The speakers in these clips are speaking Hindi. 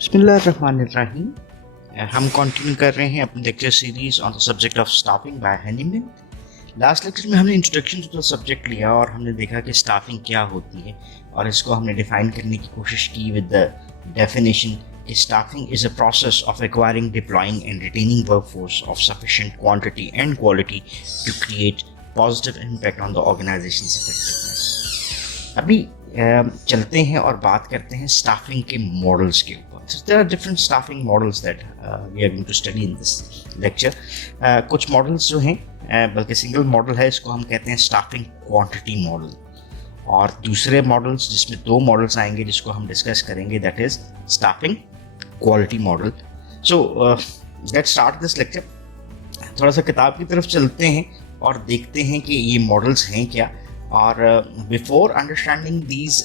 बिस्मिल्लाहिर्रहमानिर्रहीम। हम कंटिन्यू कर रहे हैं अपनी lecture series on the subject of staffing by Heneman. Last lecture में हमने इंट्रोडक्शन टू द सब्जेक्ट लिया और हमने देखा कि स्टाफिंग क्या होती है और इसको हमने डिफाइन करने की कोशिश की विद द डेफिनेशन कि staffing is a process of acquiring, deploying and retaining workforce of sufficient quantity and quality to create positive impact on the organisation's effectiveness. अभी चलते हैं और बात करते हैं स्टाफिंग के मॉडल्स के ऊपर। So there are different staffing models that we are going to study in this lecture. कुछ मॉडल्स जो हैं बल्कि सिंगल मॉडल है, इसको हम कहते हैं स्टाफिंग क्वांटिटी मॉडल, और दूसरे मॉडल्स जिसमें दो मॉडल्स आएंगे जिसको हम डिस्कस करेंगे, that is staffing quality model. So let's start this lecture. थोड़ा सा किताब की तरफ चलते हैं और देखते हैं कि ये मॉडल्स हैं क्या। और before understanding these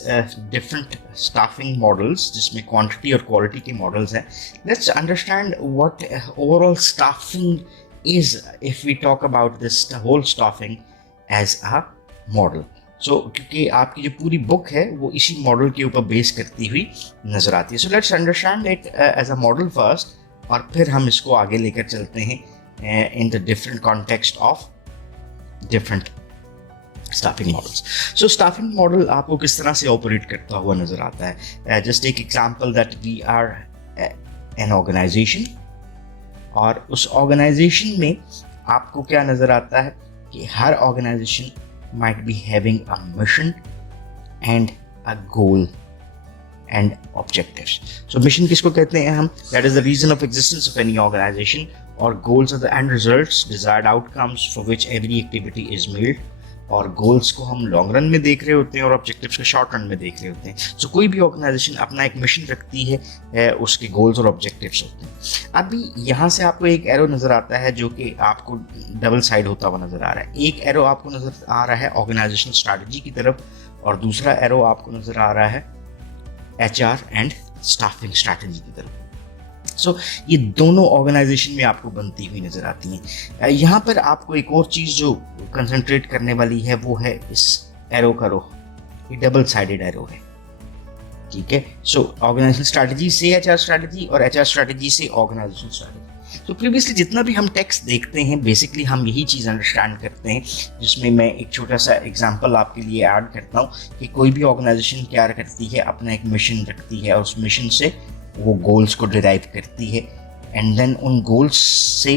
different staffing models जिसमें क्वांटिटी और क्वालिटी के मॉडल्स हैं, let's understand what overall staffing is if we talk about this whole staffing as a model. So क्योंकि आपकी जो पूरी बुक है वो इसी मॉडल के ऊपर बेस करती हुई नजर आती है। So let's understand it as a model first, और फिर हम इसको आगे लेकर चलते हैं in the different context of different staffing models. So staffing model आपको किस तरह से ऑपरेट करता हुआ नजर आता है। जस्ट एक example that we are an organisation, और उस ऑर्गेनाइजेशन में आपको क्या नजर आता है कि हर organisation might be having a mission and a goal and objectives. So mission किसको कहते हैं हम? That is the reason of existence of any organisation, और goals are the end results, desired outcomes for which every activity is made. और गोल्स को हम लॉन्ग रन में देख रहे होते हैं और ऑब्जेक्टिव्स को शॉर्ट रन में देख रहे होते हैं। सो कोई भी ऑर्गेनाइजेशन अपना एक मिशन रखती है, उसके गोल्स और ऑब्जेक्टिव्स होते हैं। अभी यहाँ से आपको एक एरो नज़र आता है जो कि आपको डबल साइड होता हुआ नज़र आ रहा है। एक एरो आपको नज़र आ रहा है ऑर्गेनाइजेशनल स्ट्रैटेजी की तरफ, और दूसरा एरो आपको नज़र आ रहा है HR एंड स्टाफिंग स्ट्रैटेजी की तरफ। सो ये दोनों ऑर्गेनाइजेशन में आपको बनती हुई नजर आती हैं। यहाँ पर आपको एक और चीज़ जो कंसंट्रेट करने वाली है वो है इस एरो का रो, ये डबल साइडेड एरो है, ठीक है। सो ऑर्गेनाइजेशनल स्ट्रैटेजी से HR स्ट्रैटेजी और HR स्ट्रैटेजी से ऑर्गेनाइजेशनल स्ट्रैटेजी। तो प्रीवियसली जितना भी हम टेक्स्ट देखते हैं बेसिकली हम यही चीज़ अंडरस्टैंड करते हैं, जिसमें मैं एक छोटा सा एग्जांपल आपके लिए ऐड करता हूँ कि कोई भी ऑर्गेनाइजेशन क्या करती है, अपना एक मिशन रखती है और उस मिशन से वो गोल्स को डिराइव करती है, एंड देन उन गोल्स से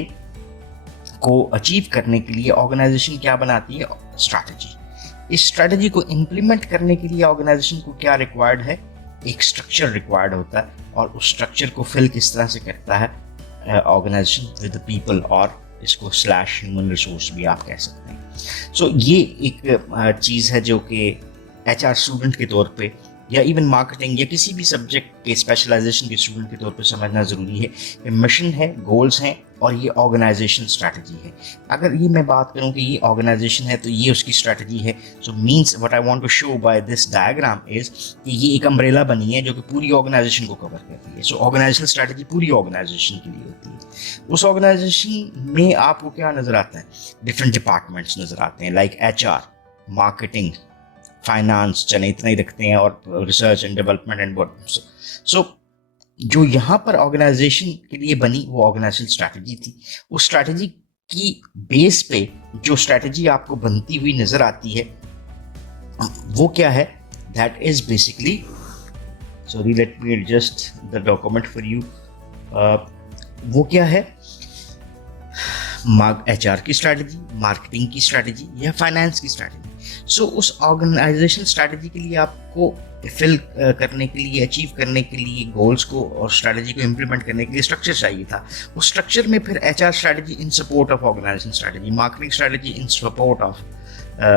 को अचीव करने के लिए ऑर्गेनाइजेशन क्या बनाती है? स्ट्रैटेजी। इस स्ट्रैटेजी को इम्प्लीमेंट करने के लिए ऑर्गेनाइजेशन को क्या रिक्वायर्ड है? एक स्ट्रक्चर रिक्वायर्ड होता है, और उस स्ट्रक्चर को फिल किस तरह से करता है ऑर्गेनाइजेशन? विद पीपल, और इसको स्लैश ह्यूमन रिसोर्स भी आप कह सकते हैं। सो ये एक चीज़ है जो कि HR स्टूडेंट के तौर पे या इवन मार्केटिंग या किसी भी सब्जेक्ट के स्पेशलाइजेशन के स्टूडेंट के तौर पे समझना ज़रूरी है कि मिशन है, गोल्स हैं, और ये ऑर्गेनाइजेशन स्ट्रैटेजी है। अगर ये मैं बात करूं कि ये ऑर्गेनाइजेशन है तो ये उसकी स्ट्रैटेजी है। So means what I want to show by this diagram is कि ये एक अम्ब्रेला बनी है जो कि पूरी ऑर्गेनाइजेशन को कवर करती है। सो ऑर्गेनाइजेशनल स्ट्रैटेजी पूरी ऑर्गेनाइजेशन के लिए होती है। उस ऑर्गेनाइजेशन में आपको क्या नज़र आता है? डिफरेंट डिपार्टमेंट्स नज़र आते हैं, लाइक HR, मार्केटिंग, फाइनेंस, चले इतना ही रखते हैं, और research and development and work. So जो यहाँ पर ऑर्गेनाइजेशन के लिए बनी वो ऑर्गेनाइजेशनल स्ट्रैटेजी थी। उस स्ट्रैटेजी की बेस पे जो स्ट्रैटेजी आपको बनती हुई नजर आती है वो क्या है? That is basically, sorry let me adjust the document for you. वो क्या है? HR की स्ट्रैटेजी, मार्केटिंग की स्ट्रैटेजी या फाइनेंस की स्ट्रैटेजी। सो उस ऑर्गेनाइजेशनल स्ट्रैटेजी के लिए आपको फिल करने के लिए, अचीव करने के लिए गोल्स को और स्ट्रैटेजी को इम्प्लीमेंट करने के लिए स्ट्रक्चर चाहिए था। उस स्ट्रक्चर में फिर HR strategy in support of organisation strategy, marketing strategy in support of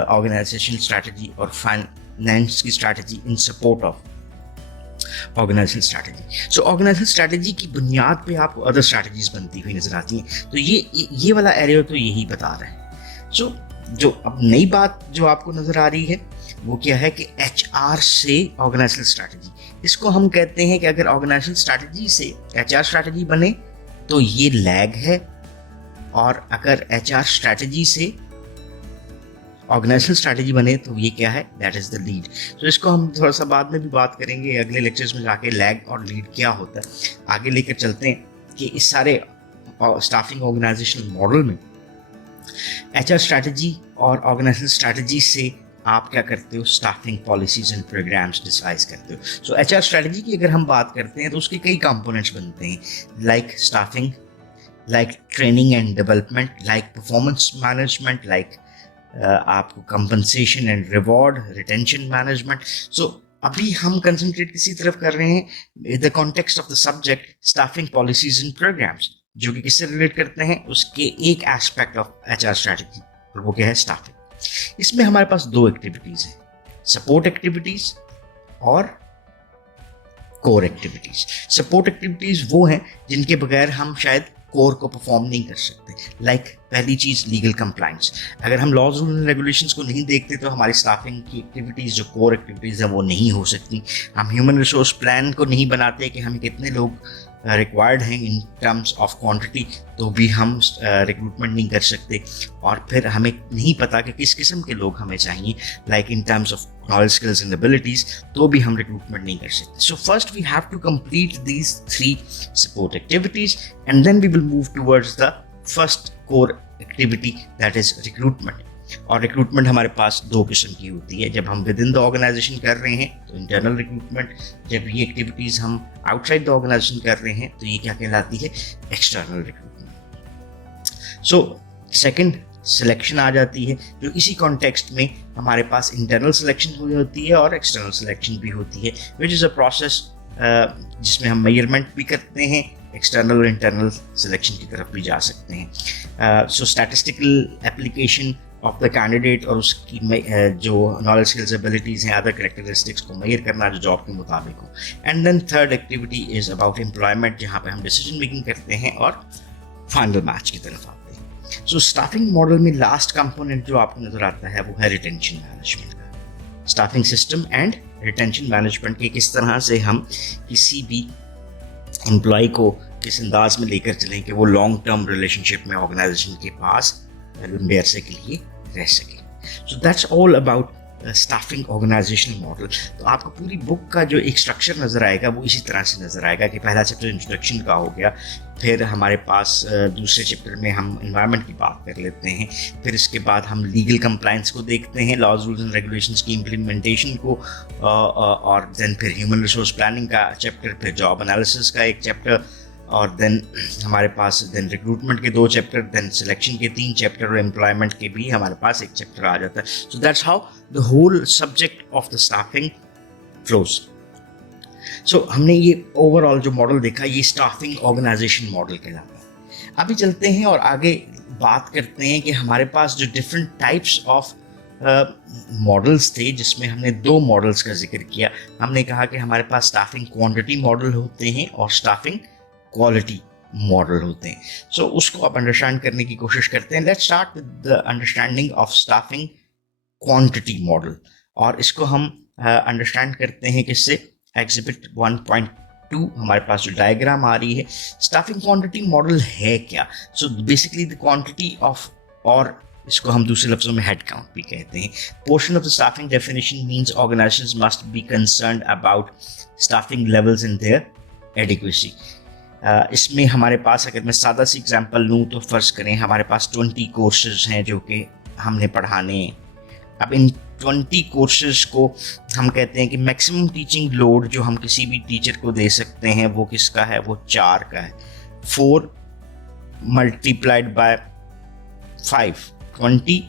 organisation strategy, और फाइनेंस की strategy in support of organisational strategy. So organisational strategy की बुनियाद पे आपको अदर स्ट्रैटेजीज बनती हुई नजर आती हैं। तो ये वाला एरिया तो यही बता रहा है। सो जो अब नई बात जो आपको नजर आ रही है वो क्या है कि HR से ऑर्गेनाइजेशनल स्ट्रैटेजी, इसको हम कहते हैं कि अगर ऑर्गेनाइजेशनल स्ट्रैटेजी से HR स्ट्रैटेजी बने तो ये लैग है, और अगर HR स्ट्रैटेजी से ऑर्गेनाइजेशनल स्ट्रैटेजी बने तो ये क्या है, दैट इज द लीड। तो इसको हम थोड़ा सा बाद में भी बात करेंगे अगले लेक्चर्स में जाके, लैग और लीड क्या होता है। आगे लेकर चलते हैं कि इस सारे स्टाफिंग ऑर्गेनाइजेशनल मॉडल में एचआर स्ट्रैटेजी और ऑर्गेनाइजेशनल स्ट्रैटेजी से आप क्या करते हो, staffing policies and programmes decide करते हो। सो एचआर स्ट्रैटेजी की अगर हम बात करते हैं तो उसके कई कंपोनेंट्स बनते हैं, like staffing, like training and development, like performance management, like आपको compensation and reward, retention management. So अभी हम कंसंट्रेट किसी तरफ कर रहे हैं in the context of the subject staffing policies and programs, जो कि किससे रिलेट करते हैं, उसके एक एस्पेक्ट ऑफ एचआर स्ट्रैटेजी, और वो क्या है, स्टाफिंग। इसमें हमारे पास दो एक्टिविटीज हैं, सपोर्ट एक्टिविटीज और कोर एक्टिविटीज। सपोर्ट एक्टिविटीज वो हैं जिनके बगैर हम शायद कोर को परफॉर्म नहीं कर सकते। लाइक पहली चीज लीगल कंप्लायंस। अगर हम लॉज रूल एंड रेगुलेशंस को नहीं देखते तो हमारी स्टाफिंग की एक्टिविटीज जो कोर एक्टिविटीज है वो नहीं हो सकती। हम ह्यूमन रिसोर्स प्लान को नहीं बनाते कि हमें कितने लोग रिक्वायर्ड हैं इन टर्म्स ऑफ क्वांटिटी, तो भी हम रिक्रूटमेंट नहीं कर सकते। और फिर हमें नहीं पता कि किस किस्म के लोग हमें चाहिए, like in terms of knowledge, skills and abilities, तो भी हम रिक्रूटमेंट नहीं कर सकते। So first we have to complete these 3 support activities and then we will move towards the first core activity, that is recruitment. और रिक्रूटमेंट हमारे पास दो किस्म की होती है। जब हम विद इन द ऑर्गेनाइजेशन कर रहे हैं तो इंटरनल रिक्रूटमेंट, जब ये एक्टिविटीज हम आउटसाइड द ऑर्गेनाइजेशन कर रहे हैं तो ये क्या कहलाती है, external recruitment. So second selection आ जाती है, जो इसी कॉन्टेक्स्ट में हमारे पास इंटरनल सिलेक्शन हुई होती है और एक्सटर्नल सिलेक्शन भी होती है, विच इज़ अ प्रोसेस जिसमें हम मेजरमेंट भी करते हैं, एक्सटर्नल और इंटरनल सिलेक्शन की तरफ भी जा सकते हैं। So statistical application of the candidate और उसकी जो नॉलेज, स्किल्स, एबिलिटीज़ हैं, अदर करेक्टरिस्टिक्स को मेजर करना जो जॉब के मुताबिक हो। And then third activity is about employment, जहाँ पे हम डिसीजन मेकिंग करते हैं और फाइनल मैच की तरफ आते हैं। सो स्टाफिंग मॉडल में लास्ट कंपोनेंट जो आपको नजर आता है वो है रिटेंशन मैनेजमेंट का। Staffing system and retention management के किस तरह से हम किसी भी एम्प्लॉय को किस अंदाज में लेकर चलें कि वो लॉन्ग टर्म रिलेशनशिप में ऑर्गेनाइजेशन के पास लंबे अरसे के लिए रह सके। So that's all about staffing organisational model. तो आपको पूरी बुक का जो एक स्ट्रक्चर नज़र आएगा वो इसी तरह से नज़र आएगा कि पहला चैप्टर इंट्रोडक्शन का हो गया, फिर हमारे पास दूसरे चैप्टर में हम एनवायरनमेंट की बात कर लेते हैं, फिर इसके बाद हम लीगल कंप्लायंस को देखते हैं, लॉज, रूल्स एंड रेगुलेशंस की इम्प्लीमेंटेशन को, और देन फिर ह्यूमन रिसोर्स प्लानिंग का चैप्टर, फिर जॉब एनालिसिस का एक चैप्टर, और देन हमारे पास देन रिक्रूटमेंट के 2 चैप्टर, देन सिलेक्शन के 3 चैप्टर और एम्प्लॉयमेंट के भी हमारे पास एक चैप्टर आ जाता है। So that's how the whole subject of the staffing flows. So हमने ये ओवरऑल जो मॉडल देखा ये स्टाफिंग ऑर्गेनाइजेशन मॉडल कहलाता है। अभी चलते हैं और आगे बात करते हैं कि हमारे पास जो डिफरेंट टाइप्स ऑफ मॉडल्स थे, जिसमें हमने 2 मॉडल्स का जिक्र किया। हमने कहा कि हमारे पास स्टाफिंग क्वांटिटी मॉडल होते हैं और स्टाफिंग क्वालिटी मॉडल होते हैं। सो उसको आप अंडरस्टैंड करने की कोशिश करते हैं। Let's start with the understanding of staffing quantity model, और इसको हम अंडरस्टैंड करते हैं किससे, एग्जिबिट 1.2 हमारे पास जो डायग्राम आ रही है। स्टाफिंग क्वांटिटी मॉडल है क्या? So basically the quantity of, और इसको हम दूसरे लफ्जों में हेड काउंट भी कहते हैं, portion of the staffing definition means organisations must be concerned about staffing levels in their adequacy. इसमें हमारे पास, अगर मैं सादा सी एग्जांपल लूँ तो फ़र्ज़ करें हमारे पास 20 कोर्सेज हैं जो कि हमने पढ़ाने। अब इन 20 कोर्सेज को हम कहते हैं कि मैक्सिमम टीचिंग लोड जो हम किसी भी टीचर को दे सकते हैं वो किसका है, वो 4 का है। 4 मल्टीप्लाइड बाय 5 20।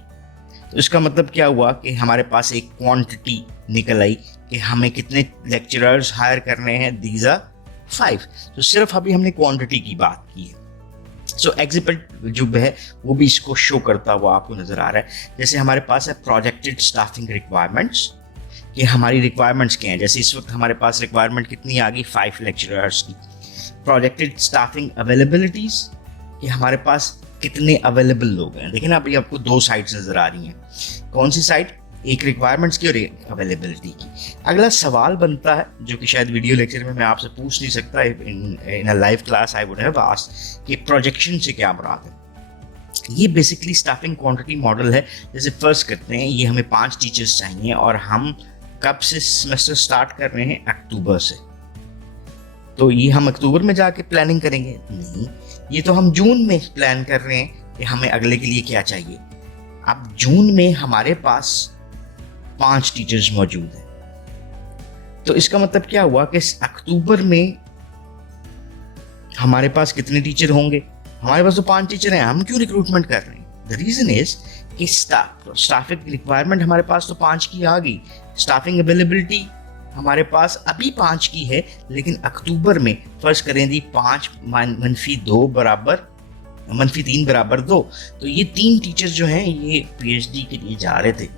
तो इसका मतलब क्या हुआ कि हमारे पास एक क्वांटिटी निकल आई कि हमें कितने लेक्चरर्स हायर करने हैं, दीज आर 5। तो सिर्फ अभी हमने क्वांटिटी की बात की है। सो एग्जिबिट जो है वो भी इसको शो करता हुआ आपको नजर आ रहा है। जैसे हमारे पास है प्रोजेक्टेड स्टाफिंग रिक्वायरमेंट्स, कि हमारी रिक्वायरमेंट्स क्या हैं। जैसे इस वक्त हमारे पास रिक्वायरमेंट कितनी आ गई, 5 लेक्चरर्स की। प्रोजेक्टेड स्टाफिंग अवेलेबिलिटीज, कि हमारे पास कितने अवेलेबल लोग हैं। देखिए ना, अभी आपको 2 साइड्स नजर आ रही हैं। कौन सी साइड, एक रिक्वायरमेंट्स की और एक अवेलेबिलिटी की। अगला सवाल बनता है जो कि शायद वीडियो लेक्चर में मैं आपसे पूछ नहीं सकता, in a live class I would have asked कि प्रोजेक्शन से क्या मुराद है। ये बेसिकली स्टाफिंग क्वांटिटी मॉडल है। जैसे फर्स्ट करते हैं, ये हमें 5 टीचर्स चाहिए और हम कब से सेमेस्टर स्टार्ट कर रहे हैं? अक्टूबर से। तो ये हम अक्टूबर में जाके प्लानिंग करेंगे? नहीं, ये तो हम जून में प्लान कर रहे हैं कि हमें अगले के लिए क्या चाहिए। अब जून में हमारे पास 5 टीचर्स मौजूद हैं, तो इसका मतलब क्या हुआ कि अक्टूबर में हमारे पास कितने टीचर होंगे? हमारे पास तो 5 टीचर हैं, हम क्यों रिक्रूटमेंट कर रहे हैं? द रीजन इज कि स्टाफिंग रिक्वायरमेंट हमारे पास तो 5 की आ गई, स्टाफिंग अवेलेबिलिटी हमारे पास अभी 5 की है, लेकिन अक्टूबर में फर्स्ट करें दी 5 - 3 बराबर 2, तो ये 3 टीचर जो हैं ये पीएचडी के लिए जा रहे थे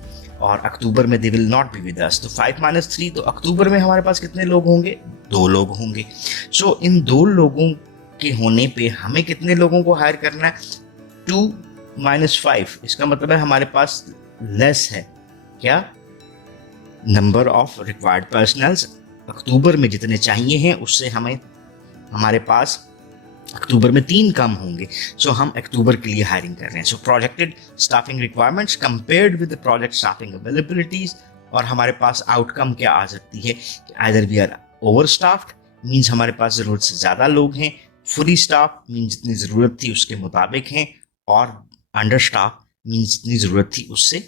और अक्टूबर में they will not be with us. तो 5 - 3, तो अक्टूबर में हमारे पास कितने लोग होंगे? 2 लोग होंगे। सो इन 2 लोगों के होने पे हमें कितने लोगों को हायर करना है? 2 - 5, इसका मतलब है हमारे पास लेस है क्या? नंबर ऑफ रिक्वायर्ड पर्सनल्स अक्टूबर में जितने चाहिए हैं उससे हमारे पास अक्टूबर में 3 कम होंगे। सो हम अक्टूबर के लिए हायरिंग कर रहे हैं। So projected staffing requirements compared with project staffing availabilities, और हमारे पास आउटकम क्या आ सकती है कि either we are over staffed, means हमारे पास ज़रूरत से ज़्यादा लोग हैं, फुली स्टाफ मीन्स जितनी ज़रूरत थी उसके मुताबिक हैं, और अंडर स्टाफ मीन्स जितनी ज़रूरत थी उससे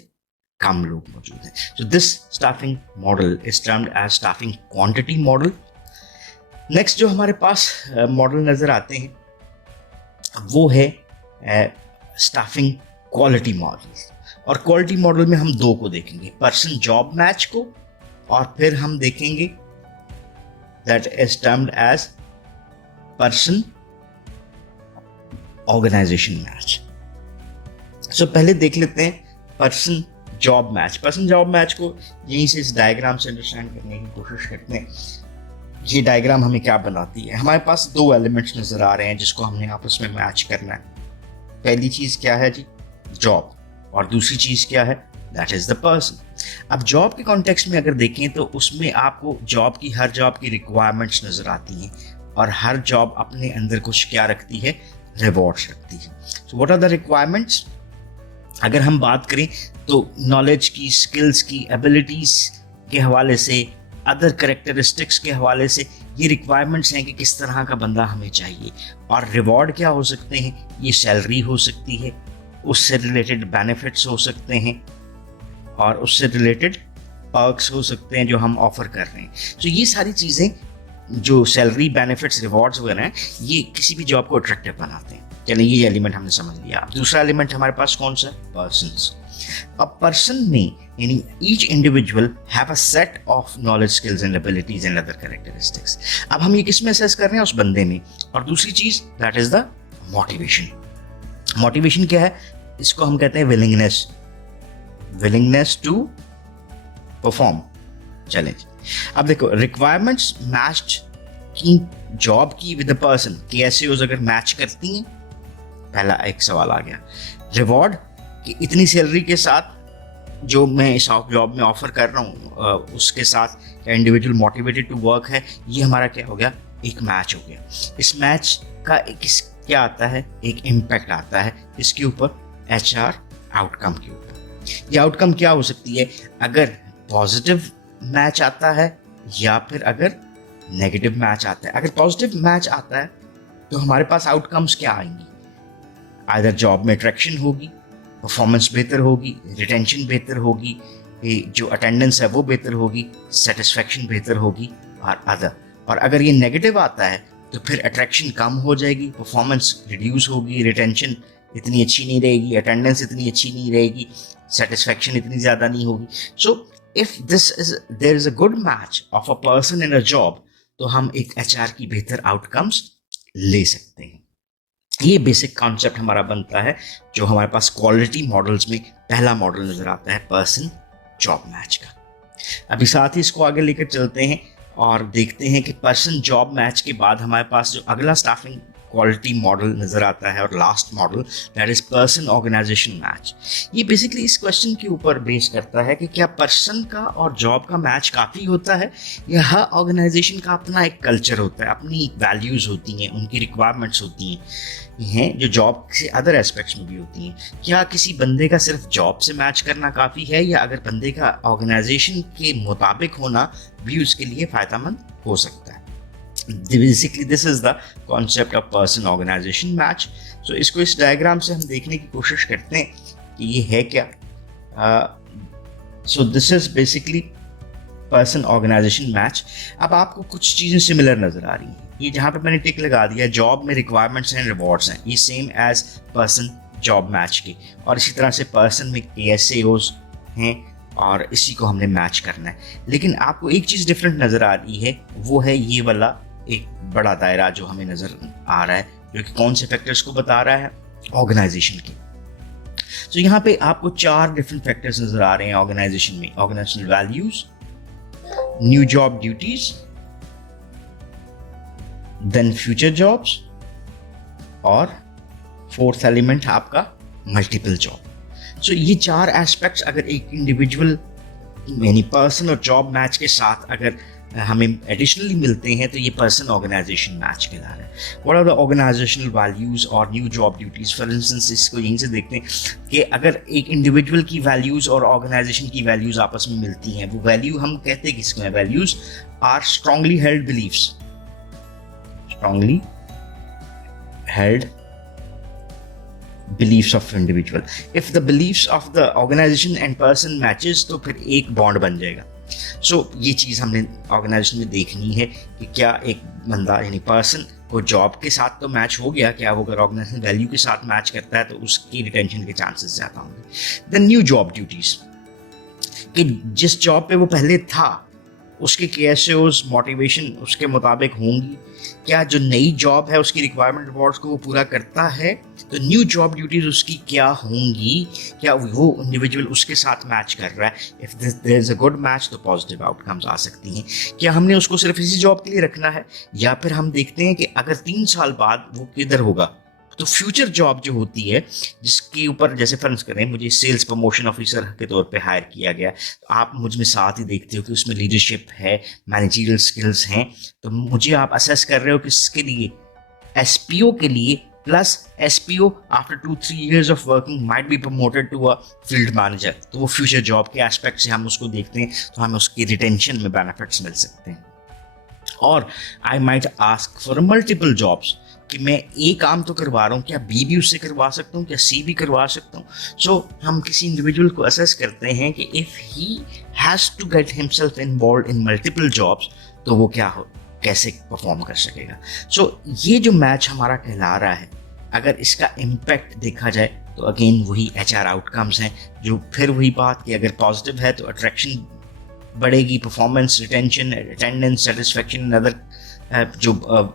कम लोग मौजूद हैं। So this staffing model is termed as staffing quantity model. Next जो हमारे पास मॉडल नज़र आते हैं वो है स्टाफिंग क्वालिटी मॉडल। और क्वालिटी मॉडल में हम 2 को देखेंगे, पर्सन जॉब मैच को, और फिर हम देखेंगे that is termed as person organisation match. So पहले देख लेते हैं person job match. Person job match को यहीं से इस डायग्राम से अंडरस्टैंड करने की कोशिश करते हैं। ये डायग्राम हमें क्या बनाती है? हमारे पास 2 एलिमेंट्स नजर आ रहे हैं जिसको हमने आपस में मैच करना है। पहली चीज क्या है जी? जॉब, और दूसरी चीज क्या है? That is the person. अब जॉब के कॉन्टेक्स्ट में अगर देखें तो उसमें आपको हर जॉब की रिक्वायरमेंट्स नजर आती हैं, और हर जॉब अपने अंदर कुछ क्या रखती है? रिवॉर्ड्स रखती है। So what are the requirements? अगर हम बात करें तो नॉलेज की, स्किल्स की, एबिलिटीज के हवाले से, अदर करेक्टरिस्टिक्स के हवाले से ये रिक्वायरमेंट्स हैं कि किस तरह का बंदा हमें चाहिए। और रिवॉर्ड क्या हो सकते हैं? ये सैलरी हो सकती है, उससे रिलेटेड बेनिफिट्स हो सकते हैं, और उससे रिलेटेड पर्क्स हो सकते हैं जो हम ऑफर कर रहे हैं। तो ये सारी चीज़ें जो सैलरी, बेनिफिट्स, रिवॉर्ड्स वगैरह हैं, ये किसी भी जॉब को अट्रैक्टिव बनाते हैं। चलिए ये एलिमेंट हमने समझ लिया। अब दूसरा एलिमेंट हमारे पास कौन सा है? पर्सन्स। अब पर्सन में यानी each individual have a set of knowledge, skills and abilities and other characteristics. अब हम ये किस में असेस कर रहे हैं? उस बंदे में। और दूसरी चीज that is the motivation. Motivation क्या है? इसको हम कहते हैं विलिंगनेस टू परफॉर्म चैलेंज। अब देखो, रिक्वायरमेंट्स मैच्ड की जॉब की विद द पर्सन, KSAOs अगर मैच करती हैं, पहला एक सवाल आ गया। रिवॉर्ड कि इतनी सैलरी के साथ जो मैं इस जॉब में ऑफर कर रहा हूँ उसके साथ क्या इंडिविजुअल मोटिवेटेड टू वर्क है, ये हमारा क्या हो गया? एक मैच हो गया। इस मैच का क्या आता है? एक इम्पैक्ट आता है इसके ऊपर, HR आउटकम के ऊपर। ये आउटकम क्या हो सकती है? अगर पॉजिटिव मैच आता है या फिर अगर नेगेटिव मैच आता है। अगर पॉजिटिव मैच आता है तो हमारे पास आउटकम्स क्या आएंगी? आइदर जॉब में अट्रैक्शन होगी, परफॉर्मेंस बेहतर होगी, रिटेंशन बेहतर होगी, जो अटेंडेंस है वो बेहतर होगी, सेटिस्फैक्शन बेहतर होगी, और अदर। और अगर ये नेगेटिव आता है तो फिर अट्रैक्शन कम हो जाएगी, परफॉर्मेंस रिड्यूस होगी, रिटेंशन इतनी अच्छी नहीं रहेगी, अटेंडेंस इतनी अच्छी नहीं रहेगी, सेटिस्फैक्शन इतनी ज़्यादा नहीं होगी। So if there is a good match of a person in a job, तो हम एक HR की बेहतर आउटकम्स ले सकते हैं। ये बेसिक कॉन्सेप्ट हमारा बनता है जो हमारे पास क्वालिटी मॉडल्स में पहला मॉडल नजर आता है, पर्सन जॉब मैच का। अभी साथ ही इसको आगे लेकर चलते हैं और देखते हैं कि पर्सन जॉब मैच के बाद हमारे पास जो अगला स्टाफिंग क्वालिटी मॉडल नज़र आता है, और last model that is person organisation match. ये बेसिकली इस क्वेश्चन के ऊपर बेस करता है कि क्या पर्सन का और जॉब का मैच काफ़ी होता है, या हर ऑर्गेनाइजेशन का अपना एक कल्चर होता है, अपनी वैल्यूज़ होती हैं, उनकी रिक्वायरमेंट्स होती हैं जो जॉब से अदर एस्पेक्ट्स में भी होती हैं। क्या किसी बंदे का सिर्फ जॉब से मैच करना काफ़ी है, या अगर बंदे का ऑर्गेनाइजेशन के मुताबिक होना भी उसके लिए फ़ायदेमंद हो सकता है। Basically this is the concept of person organization match. So इसको इस डायग्राम से हम देखने की कोशिश करते हैं कि ये है क्या। So this is basically person organization match. अब आपको कुछ चीज़ें सिमिलर नज़र आ रही हैं। ये जहाँ पे मैंने टिक लगा दिया, जॉब में रिक्वायरमेंट्स एंड रिवॉर्ड्स हैं, ये same as person job match के, और इसी तरह से पर्सन में KSAOs हैं और इसी को हमने मैच करना है। लेकिन आपको एक चीज़ डिफरेंट नज़र आ रही है, वो है ये वाला एक बड़ा दायरा जो हमें नज़र आ रहा है, जो कि कौन से फैक्टर्स को बता रहा है, ऑर्गेनाइजेशन के। तो यहाँ पे आपको 4 डिफरेंट फैक्टर्स नज़र आ रहे हैं ऑर्गेनाइजेशन में: organisational values, new job duties, then future jobs, और फोर्थ एलिमेंट आपका मल्टीपल जॉब। सो ये 4 एस्पेक्ट्स अगर एक इंडिविजुअल यानी पर्सन और जॉब मैच के साथ अगर हमें एडिशनली मिलते हैं तो ये पर्सन ऑर्गेनाइजेशन मैच कहला रहा है। What are the organizational values और new job duties? For instance इसको यहीं से देखते हैं कि अगर एक इंडिविजुअल की वैल्यूज और ऑर्गेनाइजेशन की वैल्यूज आपस में मिलती हैं, वो वैल्यू हम कहते हैं किसको है? Values are strongly held beliefs, strongly held beliefs of individual. If the beliefs of the organization and person matches तो फिर एक बॉन्ड बन जाएगा। ये चीज़ हमने ऑर्गेनाइजेशन में देखनी है कि क्या एक बंदा यानी पर्सन को जॉब के साथ तो मैच हो गया, क्या वो अगर ऑर्गेनाइजेशन वैल्यू के साथ मैच करता है तो उसकी रिटेंशन के चांसेस ज़्यादा होंगे। द न्यू जॉब ड्यूटीज, कि जिस जॉब पे वो पहले था उसके KSAOs मोटिवेशन उसके मुताबिक होंगी, क्या जो नई जॉब है उसकी रिक्वायरमेंट रिवॉर्ड्स को वो पूरा करता है, तो न्यू जॉब ड्यूटीज उसकी क्या होंगी, क्या वो इंडिविजुअल उसके साथ मैच कर रहा है। If there is a good match तो पॉजिटिव आउटकम्स आ सकती हैं। क्या हमने उसको सिर्फ इसी जॉब के लिए रखना है, या फिर हम देखते हैं कि अगर 3 साल बाद वो किधर होगा, तो फ्यूचर जॉब जो होती है जिसके ऊपर, जैसे फर्ज करें मुझे सेल्स प्रमोशन ऑफिसर के तौर पे हायर किया गया, तो आप मुझ में साथ ही देखते हो कि उसमें लीडरशिप है, मैनेजरियल स्किल्स हैं, तो मुझे आप असेस कर रहे हो कि इसके लिए SPO के लिए plus SPO after 2-3 years of working might be promoted to a field manager, तो वो फ्यूचर जॉब के एस्पेक्ट से हम उसको देखते हैं, तो हमें उसकी रिटेंशन में बेनिफिट्स मिल सकते हैं। और I might ask for multiple jobs, कि मैं A काम तो करवा रहा हूँ, क्या B भी उससे करवा सकता हूँ, क्या C भी करवा सकता हूँ। सो हम किसी इंडिविजुअल को असेस करते हैं कि if he has to get himself involve in multiple jobs तो वो क्या हो, कैसे परफॉर्म कर सकेगा। ये जो मैच हमारा कहला रहा है, अगर इसका इम्पैक्ट देखा जाए तो अगेन वही HR आउटकम्स हैं, जो फिर वही बात कि अगर पॉजिटिव है तो अट्रैक्शन बढ़ेगी, performance, retention, attendance, satisfaction, other जो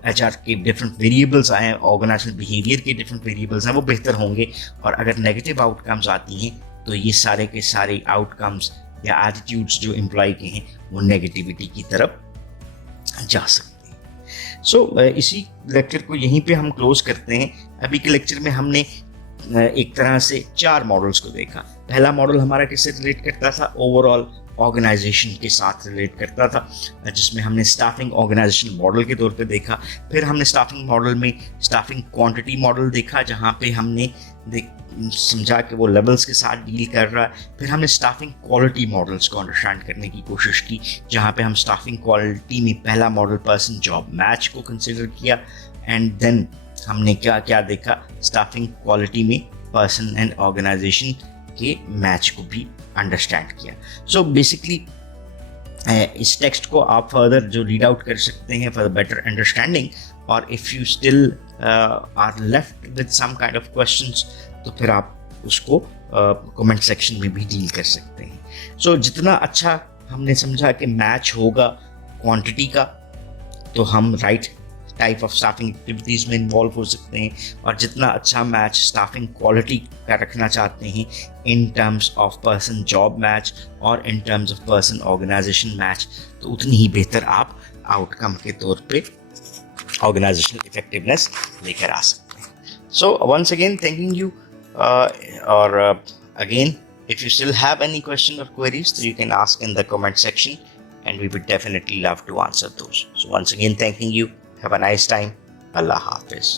HR के डिफरेंट वेरिएबल्स आए हैं, ऑर्गेनाइजेशनल बिहेवियर के डिफरेंट वेरिएबल्स हैं, वो बेहतर होंगे। और अगर नेगेटिव आउटकम्स आती हैं तो ये सारे के सारे आउटकम्स या एटीट्यूड्स जो एम्प्लॉय के हैं वो नेगेटिविटी की तरफ जा सकते हैं। इसी लेक्चर को यहीं पे हम क्लोज करते हैं। अभी के लेक्चर में हमने एक तरह से 4 मॉडल्स को देखा। पहला मॉडल हमारा किससे रिलेट करता था? ओवरऑल ऑर्गेनाइजेशन के साथ रिलेट करता था, जिसमें हमने स्टाफिंग ऑर्गेनाइजेशन मॉडल के तौर पे देखा। फिर हमने स्टाफिंग मॉडल में स्टाफिंग क्वांटिटी मॉडल देखा, जहाँ पे हमने समझा कि वो लेवल्स के साथ डील कर रहा है। फिर हमने स्टाफिंग क्वालिटी मॉडल्स को अंडरस्टैंड करने की कोशिश की, जहाँ पे हम स्टाफिंग क्वालिटी में पहला मॉडल पर्सन जॉब मैच को कंसिडर किया, एंड देन हमने क्या क्या देखा, स्टाफिंग क्वालिटी में पर्सन एंड ऑर्गेनाइजेशन के मैच को भी अंडरस्टैंड किया। बेसिकली इस टेक्स्ट को आप फर्दर जो रीड आउट कर सकते हैं फॉर बेटर अंडरस्टैंडिंग, और if you still are left with some kind of questions तो फिर आप उसको कमेंट सेक्शन में भी डील कर सकते हैं। जितना अच्छा हमने समझा कि मैच होगा क्वांटिटी का, तो हम right type of staffing activities में इन्वॉल्व हो सकते हैं, और जितना अच्छा मैच स्टाफिंग क्वालिटी का रखना चाहते हैं in terms of person job match और in terms of person organisation match, तो उतनी ही बेहतर आप आउटकम के तौर पे ऑर्गेनाइजेशनल इफेक्टिवनेस लेकर आ सकते हैं। So once again thanking you, और again if you still have any question or queries, you can ask in the comment section and we would definitely love to answer those. So once again thanking you. Have a nice time. Allah Hafiz.